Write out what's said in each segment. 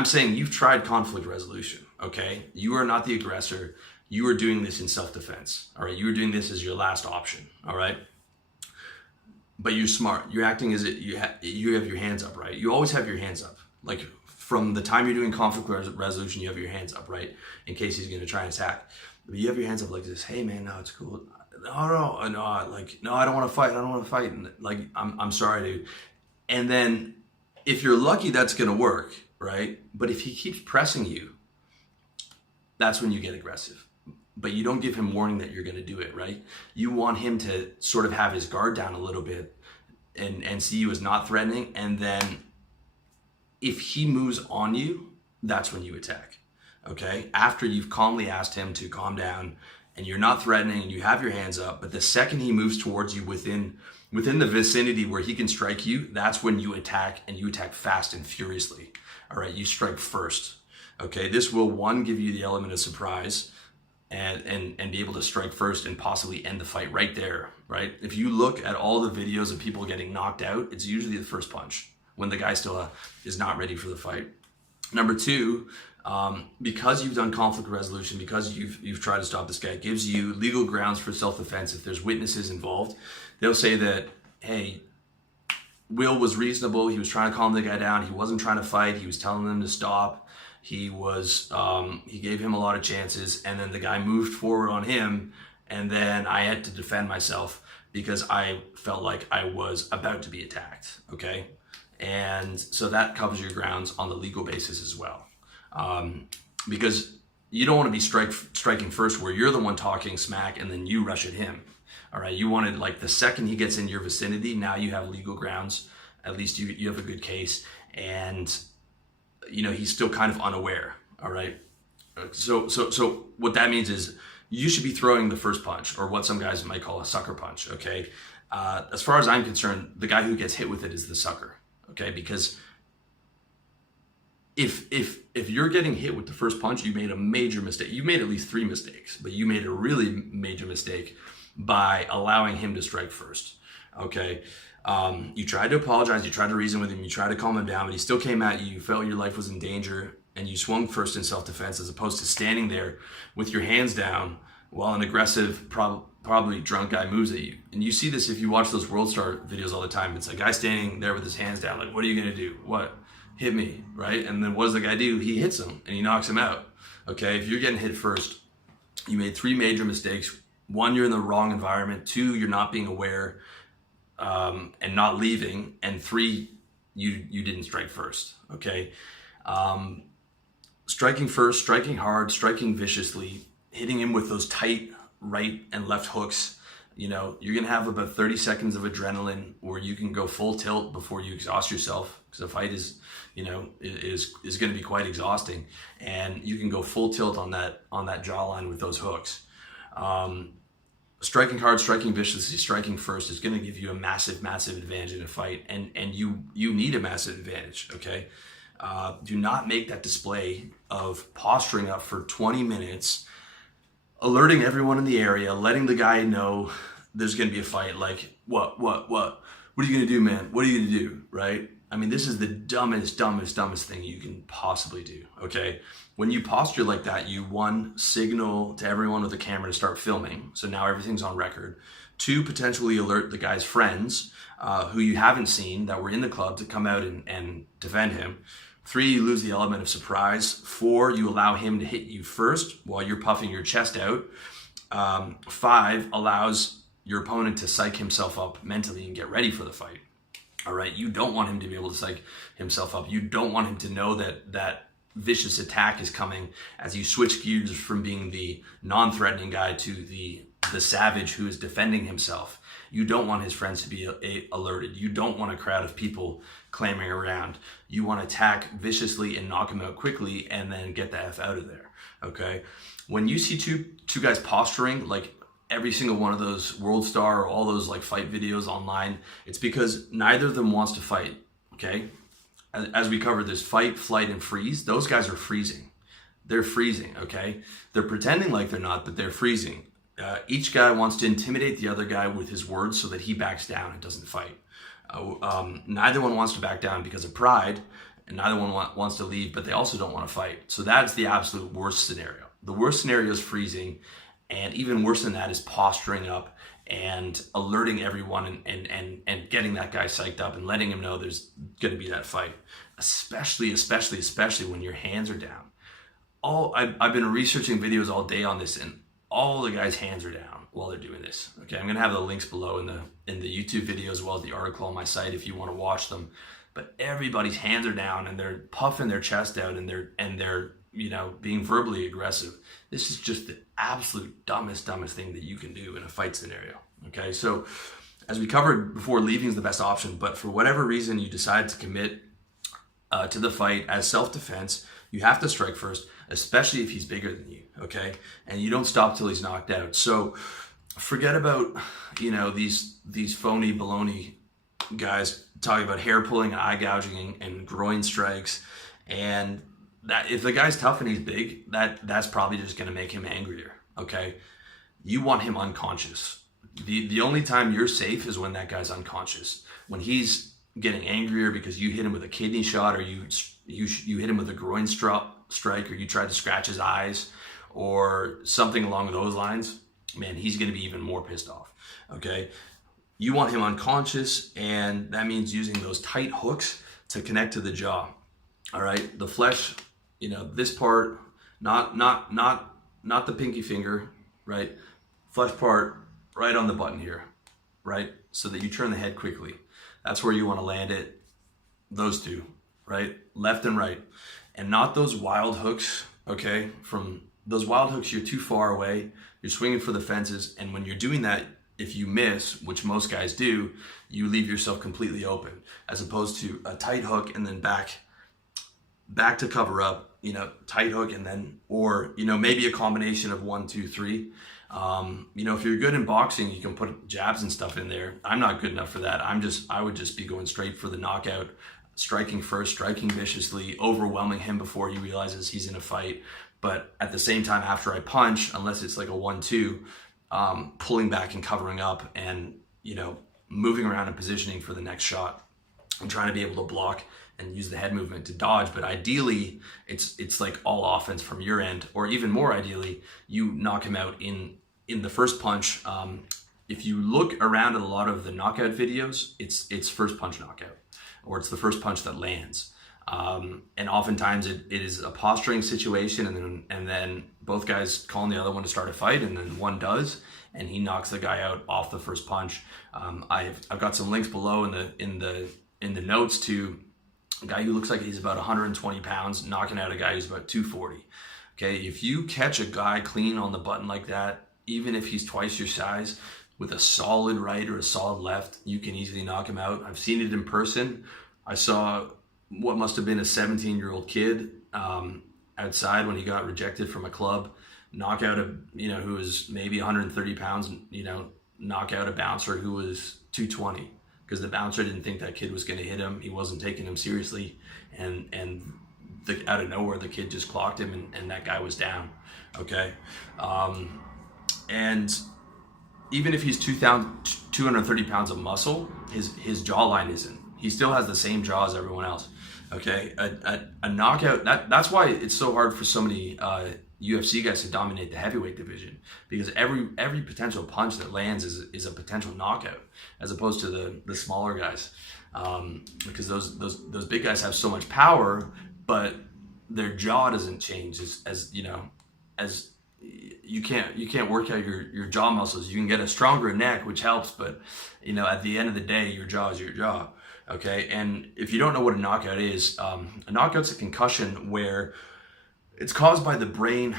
I'm saying you've tried conflict resolution, okay? You are not the aggressor. You are doing this in self-defense, all right? You are doing this as your last option, all right? But you're smart. You're acting as if you have your hands up, right? You always have your hands up. Like from the time you're doing conflict resolution, you have your hands up, right? In case he's gonna try and attack. But you have your hands up like this. Hey man, no, it's cool. No, I don't want to fight. I don't want to fight. And like, I'm sorry, dude. And then if you're lucky, that's gonna work, right? But if he keeps pressing you, that's when you get aggressive. But you don't give him warning that you're gonna do it, right? You want him to sort of have his guard down a little bit and see you as not threatening. And then if he moves on you, that's when you attack, okay? After you've calmly asked him to calm down and you're not threatening and you have your hands up, but the second he moves towards you within the vicinity where he can strike you, that's when you attack, and you attack fast and furiously, all right? You strike first, okay? This will, one, give you the element of surprise and be able to strike first and possibly end the fight right there, right? If you look at all the videos of people getting knocked out, it's usually the first punch when the guy still is not ready for the fight. Number two, because you've done conflict resolution, because you've tried to stop this guy, it gives you legal grounds for self-defense. If there's witnesses involved, they'll say that, hey, Will was reasonable. He was trying to calm the guy down. He wasn't trying to fight. He was telling them to stop. He gave him a lot of chances, and then the guy moved forward on him, and then I had to defend myself because I felt like I was about to be attacked, okay? And so that covers your grounds on the legal basis as well. Because you don't want to be striking first where you're the one talking smack and then you rush at him, all right? You wanted, like, the second he gets in your vicinity, now you have legal grounds. At least you have a good case, and you know, he's still kind of unaware, all right? So what that means is you should be throwing the first punch, or what some guys might call a sucker punch, okay? As far as I'm concerned, the guy who gets hit with it is the sucker, okay? Because if you're getting hit with the first punch, you made a major mistake. You made at least 3 mistakes, but you made a really major mistake by allowing him to strike first, okay? You tried to apologize, you tried to reason with him, you tried to calm him down, but he still came at you, you felt your life was in danger, and you swung first in self-defense as opposed to standing there with your hands down while an aggressive, probably drunk guy moves at you. And you see this if you watch those World Star videos all the time. It's a guy standing there with his hands down, like, what are you gonna do? What? Hit me, right? And then what does the guy do? He hits him and he knocks him out, okay? If you're getting hit first, you made 3 major mistakes. 1, you're in the wrong environment. 2, you're not being aware and not leaving. And 3, you didn't strike first, okay? Striking first, striking hard, striking viciously, hitting him with those tight right and left hooks. You know, you're gonna have about 30 seconds of adrenaline where you can go full tilt before you exhaust yourself, because a fight is, you know, is gonna be quite exhausting, and you can go full tilt on that jawline with those hooks. Striking hard, striking viciously, striking first is going to give you a massive, massive advantage in a fight, and you need a massive advantage, okay? Do not make that display of posturing up for 20 minutes, alerting everyone in the area, letting the guy know there's going to be a fight, like, what are you going to do, man? What are you going to do, right? I mean, this is the dumbest thing you can possibly do, okay? When you posture like that, you, 1, signal to everyone with a camera to start filming, so now everything's on record. 2, potentially alert the guy's friends who you haven't seen that were in the club to come out and defend him. 3, you lose the element of surprise. 4, you allow him to hit you first while you're puffing your chest out. 5, allows your opponent to psych himself up mentally and get ready for the fight. All right, you don't want him to be able to psych himself up. You don't want him to know that vicious attack is coming as you switch gears from being the non-threatening guy to the savage who is defending himself. You don't want his friends to be alerted. You don't want a crowd of people clamoring around. You want to attack viciously and knock him out quickly and then get the F out of there, okay? When you see two guys posturing, like every single one of those World Star or all those like fight videos online, it's because neither of them wants to fight, okay? As we covered, there's fight, flight, and freeze. Those guys are freezing. They're freezing, okay? They're pretending like they're not, but they're freezing. Each guy wants to intimidate the other guy with his words so that he backs down and doesn't fight. Neither one wants to back down because of pride, and neither one wants to leave, but they also don't want to fight. So that's the absolute worst scenario. The worst scenario is freezing, and even worse than that is posturing up and alerting everyone and getting that guy psyched up and letting him know there's going to be that fight, especially when your hands are down. I've been researching videos all day on this, and all the guys' hands are down while they're doing this. Okay, I'm gonna have the links below in the YouTube video as well as the article on my site if you want to watch them. But everybody's hands are down and they're puffing their chest out and they're being verbally aggressive. This is just the absolute dumbest thing that you can do in a fight scenario. Okay, so as we covered before, leaving is the best option, but for whatever reason you decide to commit to the fight as self-defense, you have to strike first, especially if he's bigger than you, okay? And you don't stop till he's knocked out. So forget about, these phony baloney guys talking about hair pulling, eye gouging, and groin strikes. And that if the guy's tough and he's big, that's probably just gonna make him angrier, okay? You want him unconscious. The only time you're safe is when that guy's unconscious. When he's getting angrier because you hit him with a kidney shot, or you hit him with a groin strike, or you tried to scratch his eyes or something along those lines, man, he's going to be even more pissed off. Okay, you want him unconscious, and that means using those tight hooks to connect to the jaw. All right, the flesh, this part, not the pinky finger, right? Flesh part right on the button here, right? So that you turn the head quickly. That's where you want to land it. Those two, right? Left and right. And not those wild hooks, okay? From those wild hooks, you're too far away. You're swinging for the fences. And when you're doing that, if you miss, which most guys do, you leave yourself completely open, as opposed to a tight hook and then back to cover up, tight hook and then, or, maybe a combination of 1, 2, 3. If you're good in boxing, you can put jabs and stuff in there. I'm not good enough for that. I would just be going straight for the knockout, striking first, striking viciously, overwhelming him before he realizes he's in a fight. But at the same time, after I punch, unless it's like a 1-2, pulling back and covering up and, moving around and positioning for the next shot. I'm trying to be able to block and use the head movement to dodge, but ideally it's like all offense from your end, or even more ideally, you knock him out in the first punch. If you look around at a lot of the knockout videos, it's first punch knockout, or it's the first punch that lands. And oftentimes it is a posturing situation, and then both guys call on the other one to start a fight, and then one does, and he knocks the guy out off the first punch. I've got some links below in the notes to a guy who looks like he's about 120 pounds knocking out a guy who's about 240. Okay, if you catch a guy clean on the button like that, even if he's twice your size, with a solid right or a solid left, you can easily knock him out. I've seen it in person. I saw what must have been a 17-year-old kid outside when he got rejected from a club, knock out who was maybe 130 pounds, knock out a bouncer who was 220. Because the bouncer didn't think that kid was going to hit him. He wasn't taking him seriously. And out of nowhere, the kid just clocked him, and that guy was down. Okay? And even if he's 230 pounds of muscle, his jawline isn't. He still has the same jaw as everyone else. Okay? A knockout, that's why it's so hard for so many UFC guys to dominate the heavyweight division, because every potential punch that lands is a potential knockout, as opposed to the smaller guys, because those big guys have so much power, but their jaw doesn't change as you can't work out your jaw muscles. You can get a stronger neck, which helps, but at the end of the day, your jaw is your jaw. Okay, and if you don't know what a knockout is, a knockout's a concussion where it's caused by the brain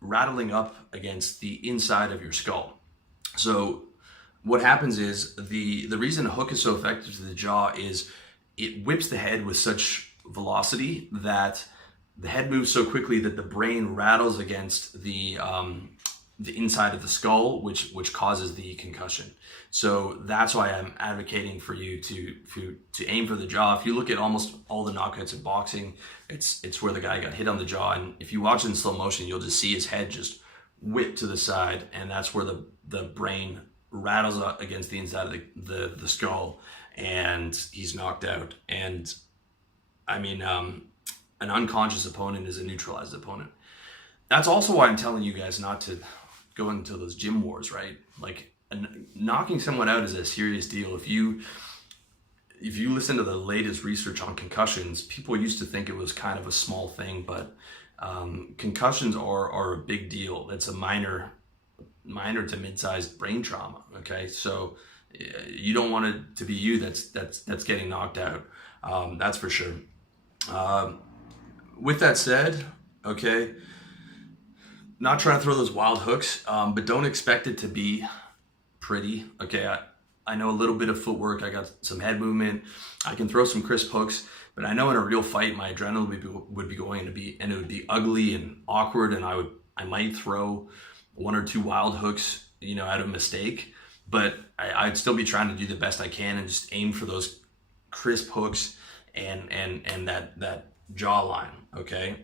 rattling up against the inside of your skull. So what happens is the reason a hook is so effective to the jaw is it whips the head with such velocity that the head moves so quickly that the brain rattles against the inside of the skull, which causes the concussion. So that's why I'm advocating for you to aim for the jaw. If you look at almost all the knockouts in boxing, it's where the guy got hit on the jaw, and if you watch it in slow motion, you'll just see his head just whip to the side, and that's where the brain rattles up against the inside of the skull, and he's knocked out. And I mean, an unconscious opponent is a neutralized opponent. That's also why I'm telling you guys not to go into those gym wars, right? Like, knocking someone out is a serious deal. If you listen to the latest research on concussions, people used to think it was kind of a small thing, but concussions are a big deal. It's a minor to mid-sized brain trauma. Okay, so you don't want it to be you that's getting knocked out. That's for sure. With that said, okay, not trying to throw those wild hooks, but don't expect it to be pretty. Okay, I know a little bit of footwork. I got some head movement. I can throw some crisp hooks, but I know in a real fight, my adrenaline would be going to be, and it would be ugly and awkward, and I might throw one or two wild hooks, out of mistake, but I'd still be trying to do the best I can and just aim for those crisp hooks and that jawline, okay?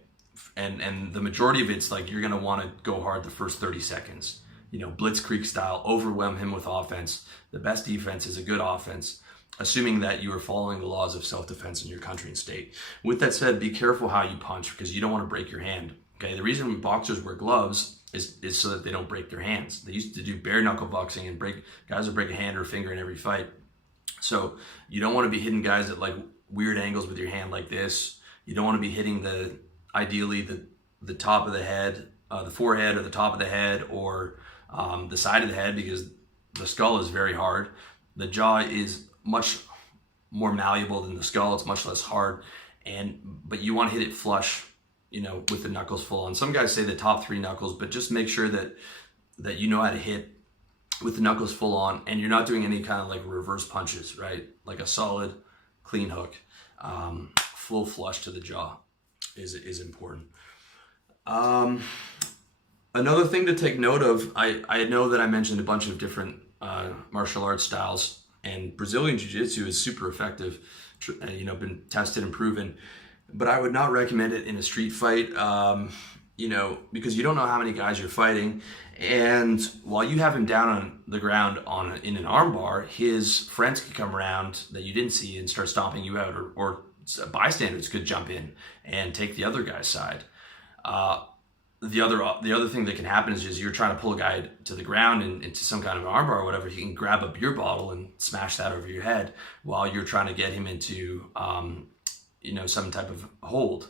And the majority of it's like you're gonna want to go hard the first 30 seconds. Blitzkrieg style, overwhelm him with offense. The best defense is a good offense, assuming that you are following the laws of self-defense in your country and state. With that said, be careful how you punch, because you don't want to break your hand. Okay, the reason boxers wear gloves is so that they don't break their hands. They used to do bare knuckle boxing and guys would break a hand or a finger in every fight. So you don't want to be hitting guys at like weird angles with your hand like this. You don't want to be hitting ideally the top of the head, the forehead or the top of the head, or the side of the head, because the skull is very hard. The jaw is much more malleable than the skull. It's much less hard, but you want to hit it flush, with the knuckles full on. Some guys say the top 3 knuckles, but just make sure that you know how to hit with the knuckles full on, and you're not doing any kind of like reverse punches, right? Like a solid, clean hook, full flush to the jaw is important. Another thing to take note of, I know that I mentioned a bunch of different martial arts styles, and Brazilian Jiu-Jitsu is super effective, been tested and proven, but I would not recommend it in a street fight, because you don't know how many guys you're fighting, and while you have him down on the ground in an arm bar, his friends could come around that you didn't see and start stomping you out, or bystanders could jump in and take the other guy's side. The other thing that can happen is you're trying to pull a guy to the ground and into some kind of an armbar or whatever. He can grab a beer bottle and smash that over your head while you're trying to get him into some type of hold.